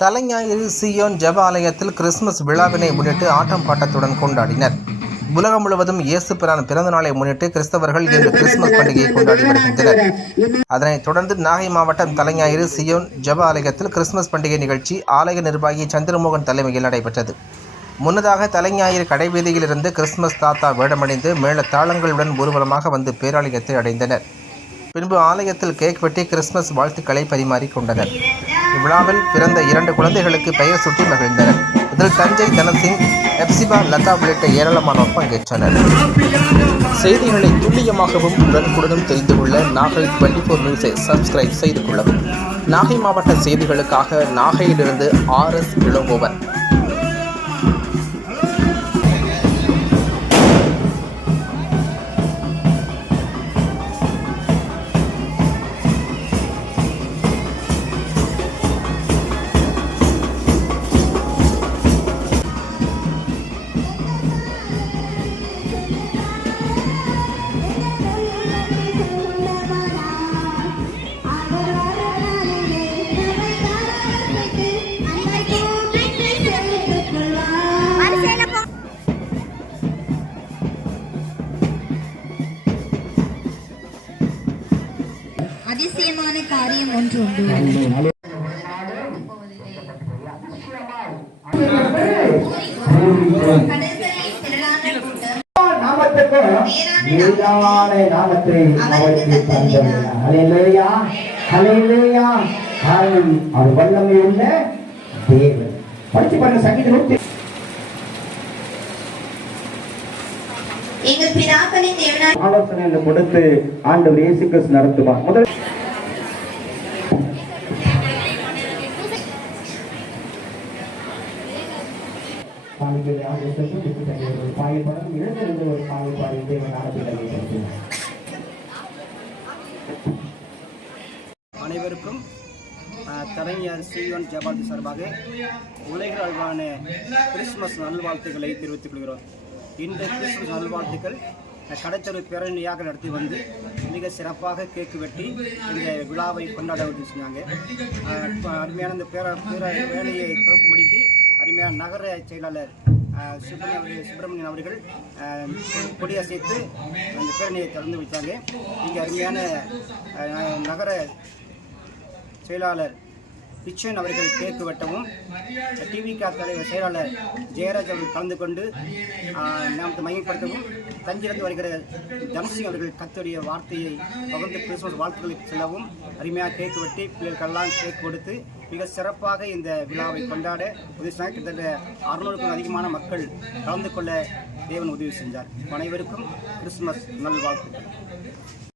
Thalaignayiru Zion ஜெப ஆலயத்தில் Christmas விழாவினை முன்னிட்டு ஆட்டம் பாட்டத்துடன் கொண்டாடினர். உலகம் முழுவதும் இயேசு பிரான் பிறந்த நாளை முன்னிட்டு கிறிஸ்தவர்கள் இன்று கிறிஸ்துமஸ் பண்டிகையை கொண்டாடி வருகின்றனர். அதனைத் தொடர்ந்து நாகை மாவட்டம் தலைஞாயிறு சியோன் ஜப ஆலயத்தில் கிறிஸ்துமஸ் பண்டிகை நிகழ்ச்சி ஆலய நிர்வாகி சந்திரமோகன் தலைமையில் நடைபெற்றது. முன்னதாக தலைஞாயிறு கடைவீதியிலிருந்து கிறிஸ்துமஸ் தாத்தா வேடமடைந்து மேள தாளங்களுடன் ஊர்வலமாக வந்து பேராலயத்தை அடைந்தனர். பின்பு ஆலயத்தில் கேக் வெட்டி கிறிஸ்துமஸ் வாழ்த்துக்களை பரிமாறிக் கொண்டனர். இவ்விழாவில் பிறந்த இரண்டு குழந்தைகளுக்கு பெயர் சுட்டி மகிழ்ந்தனர். இதில் தஞ்சை தனசிங் எப்சிபா லதா உள்ளிட்ட ஏராளமானோர் பங்கேற்றனர். செய்திகளை துல்லியமாகவும் உடனுக்குடனும் தெரிந்து கொள்ள நாகை டுவெண்ட்டி ஃபோர் நியூஸை சப்ஸ்கிரைப் செய்து கொள்ளவும். நாகை மாவட்ட செய்திகளுக்காக நாகையிலிருந்து ஆர் எஸ் இளங்கோவன். அதிசயமான காரியம் ஒன்று உண்டு. அவர் வல்லமை உள்ள தேவன். படிச்சு பாருங்க சங்கீத ஆலோசனை கொடுத்து ஆண்டவர் இயேசு கிறிஸ்து நடத்துவார். முதல் ஆலோசனை பாயப்படம் ஒரு தேவன் அனைவருக்கும் தலைஞர் ஸ்ரீவன் ஜபாதி சார்பாக உலக அழகான கிறிஸ்துமஸ் நல்வாழ்த்துக்களை தெரிவித்துக் கொள்கிறோம். இந்த கிறிஸ்துமஸ் நல்வாழ்த்துக்கள் அஹ், பேரணியாக நடத்தி வந்து மிக சிறப்பாக கேக்கு வெட்டி இந்த விழாவை கொண்டாட வந்து செஞ்சாங்க. அருமையான இந்த பேர பேர வேலையை துவக்கும்படிக்கு அருமையான நகர செயலாளர் சுப்பிரமணிய அவர்கள் சுப்பிரமணியன் அவர்கள் கொடியசைத்து அந்த பேரணியை திறந்து வைத்தாங்க. இங்கே அருமையான நகர செயலாளர் பிச்சன் அவர்கள் கேக்கு வெட்டவும் டிவிகா தலைவர் செயலாளர் ஜெயராஜ் அவர்கள் கலந்து கொண்டு ஆஹ், நமக்கு மையப்படுத்தவும் தஞ்சிலிருந்து வருகிற தனசிங் அவர்கள் கத்துடைய வார்த்தையை பகிர்ந்து கிறிஸ்துமஸ் வாழ்த்துக்களை செல்லவும் அருமையாக கேக்கு வெட்டி பிள்ளைகளுக்கெல்லாம் கேக் கொடுத்து மிக சிறப்பாக இந்த விழாவை கொண்டாட உதவி செய்ய கிட்டத்தட்ட அறுநூறுக்கும் அதிகமான மக்கள் கலந்து கொள்ள தேவன் உதவி செஞ்சார். அனைவருக்கும் கிறிஸ்துமஸ் நல்வாழ்த்துக்கள்.